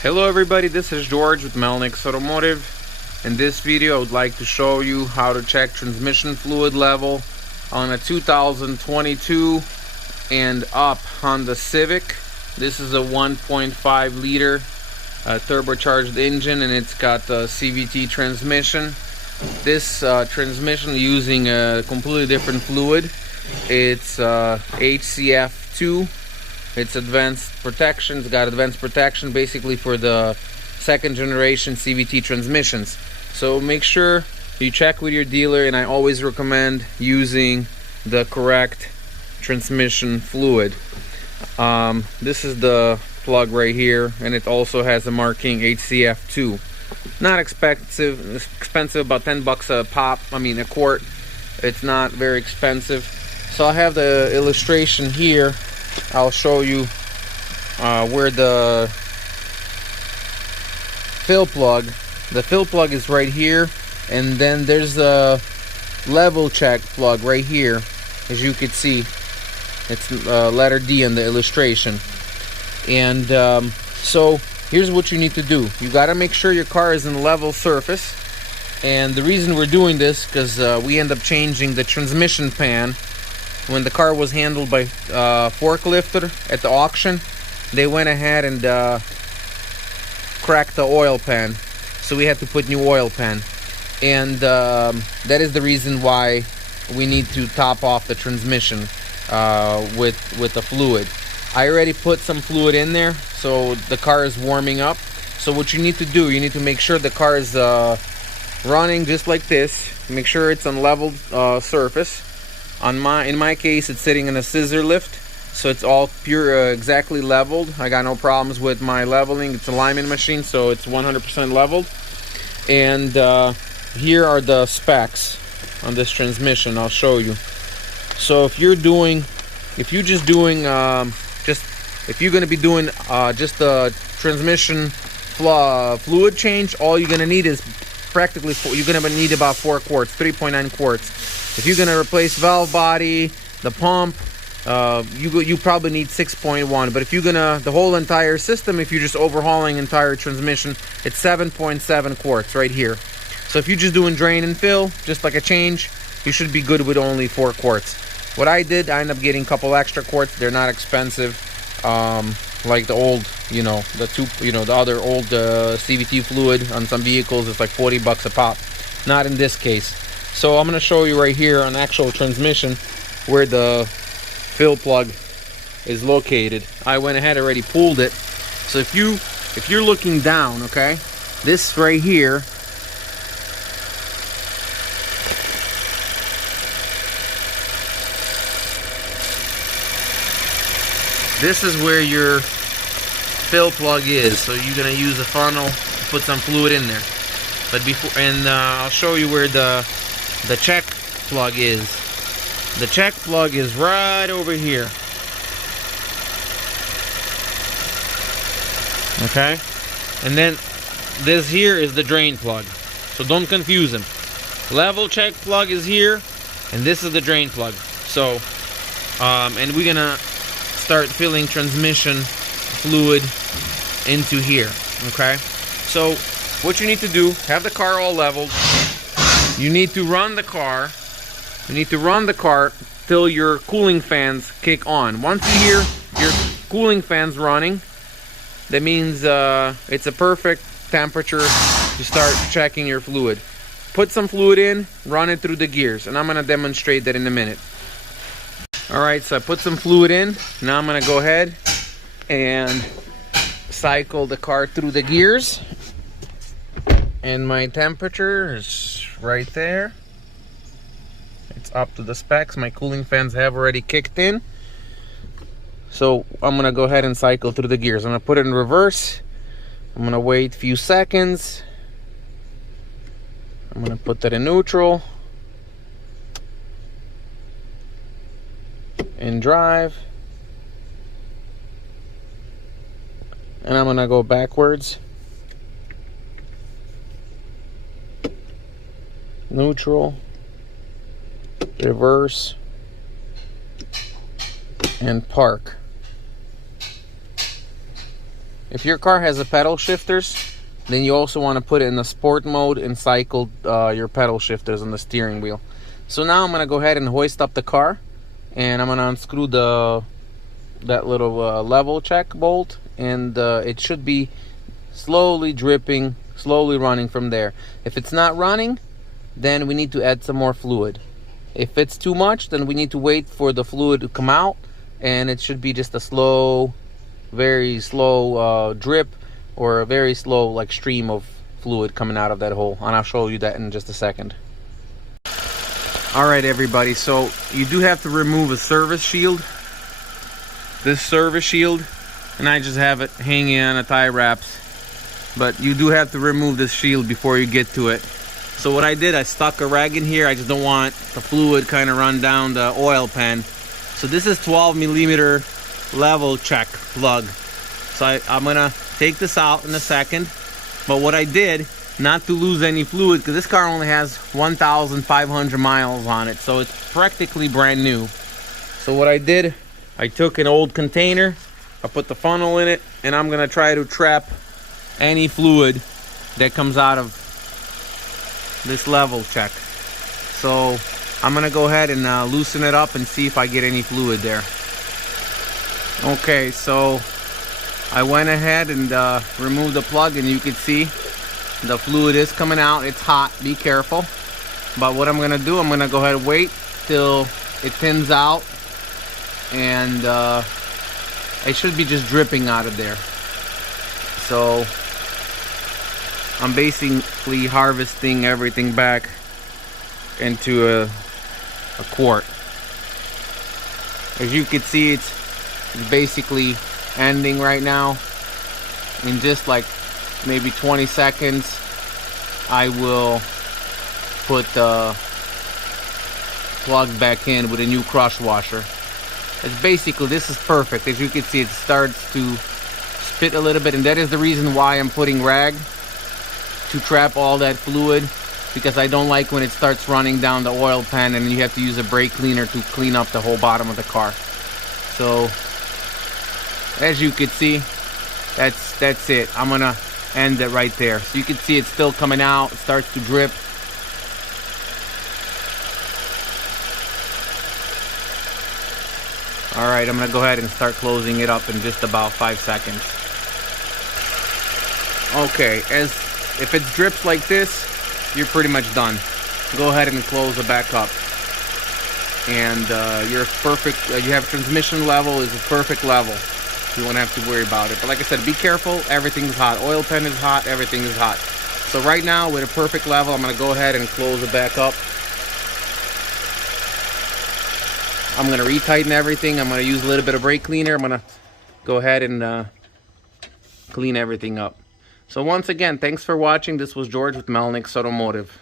Hello everybody, this is George with Melnick's Automotive. In this video I would like to show you how to check transmission fluid level on a 2022 and up Honda Civic. This is a 1.5 liter turbocharged engine, and it's got a CVT transmission. This transmission using a completely different fluid. It's HCF-2. It's advanced protection. It's got advanced protection basically for the second generation CVT transmissions. So make sure you check with your dealer, and I always recommend using the correct transmission fluid. This is the plug right here, and it also has a marking HCF-2. Not expensive, about 10 bucks a pop. I mean a quart. It's not very expensive. So I have the illustration here. I'll show you where the fill plug is right here, and then there's a level check plug right here. As you can see, it's letter D on the illustration. And so here's what you need to do. You got to make sure your car is in level surface, and the reason we're doing this because we end up changing the transmission pan. When the car was handled by forklifter at the auction, they went ahead and cracked the oil pan, so we had to put new oil pan, and that is the reason why we need to top off the transmission with the fluid. I already put some fluid in there, so the car is warming up. So what you need to do, you need to make sure the car is running just like this. Make sure it's on level surface. In my case, it's sitting in a scissor lift, so it's all pure exactly leveled. I got no problems with my leveling. It's a alignment machine, so it's 100% leveled. And here are the specs on this transmission. I'll show you. So if you're going to be doing just the transmission fluid change, all you're gonna need is practically you're gonna need about 4 quarts, 3.9 quarts. If you're gonna replace valve body, the pump, you probably need 6.1. But if you're gonna the whole entire system, if you're just overhauling entire transmission, it's 7.7 quarts right here. So if you're just doing drain and fill, just like a change, you should be good with only 4 quarts. What I did, I ended up getting a couple extra quarts. They're not expensive, like the old, the other old CVT fluid on some vehicles. It's like 40 bucks a pop. Not in this case. So I'm going to show you right here on actual transmission where the fill plug is located. I went ahead and already pulled it. So if you're looking down, okay, this right here, this is where your fill plug is. So you're going to use a funnel to put some fluid in there. But before, and I'll show you where the check plug is. The check plug is right over here. Okay? And then this here is the drain plug. So don't confuse them. Level check plug is here, and this is the drain plug. So, and we're gonna start filling transmission fluid into here. Okay? So, what you need to do, have the car all leveled. You need to run the car. You need to run the car till your cooling fans kick on. Once you hear your cooling fans running, that means it's a perfect temperature to start checking your fluid. Put some fluid in, run it through the gears, and I'm going to demonstrate that in a minute. Alright, so I put some fluid in. Now I'm going to go ahead and cycle the car through the gears. And my temperature is right there. It's up to the specs. My cooling fans have already kicked in. So I'm gonna go ahead and cycle through the gears. I'm gonna put it in reverse. I'm gonna wait a few seconds. I'm gonna put that in neutral. In drive. And I'm gonna go backwards. Neutral, reverse, and park. If your car has a pedal shifters, then you also want to put it in the sport mode and cycle your pedal shifters on the steering wheel. So now I'm going to go ahead and hoist up the car, and I'm going to unscrew that little level check bolt, and it should be slowly dripping, slowly running from there. If it's not running, then we need to add some more fluid. If it's too much, then we need to wait for the fluid to come out, and it should be just a slow, very slow drip, or a very slow like stream of fluid coming out of that hole, and I'll show you that in just a second. Alright everybody, so you do have to remove a service shield, this service shield, and I just have it hanging on a tie wraps, but you do have to remove this shield before you get to it. So what I did, I stuck a rag in here. I just don't want the fluid kind of run down the oil pan. So this is 12mm level check plug. So I'm gonna take this out in a second, but what I did, not to lose any fluid, because this car only has 1,500 miles on it, so it's practically brand new. So what I did, I took an old container, I put the funnel in it, and I'm gonna try to trap any fluid that comes out of this level check. So I'm gonna go ahead and loosen it up and see if I get any fluid there. Okay, so I went ahead and removed the plug, and you can see the fluid is coming out. It's hot, be careful. But what I'm gonna do, I'm gonna go ahead and wait till it thins out, and it should be just dripping out of there. So I'm basically harvesting everything back into a quart. As you can see, it's basically ending right now. In just like maybe 20 seconds, I will put the plug back in with a new crush washer. It's basically, this is perfect. As you can see, it starts to spit a little bit, and that is the reason why I'm putting rag to trap all that fluid, because I don't like when it starts running down the oil pan and you have to use a brake cleaner to clean up the whole bottom of the car. So as you can see, that's it. I'm gonna end it right there. So you can see it's still coming out, it starts to drip. Alright, I'm gonna go ahead and start closing it up in just about 5 seconds. Okay, if it drips like this, you're pretty much done. Go ahead and close it back up, and you're perfect. You have transmission level is a perfect level. You won't have to worry about it. But like I said, be careful. Everything's hot. Oil pan is hot. Everything is hot. So right now, with a perfect level, I'm going to go ahead and close it back up. I'm going to retighten everything. I'm going to use a little bit of brake cleaner. I'm going to go ahead and clean everything up. So once again, thanks for watching. This was George with Melnick's Automotive.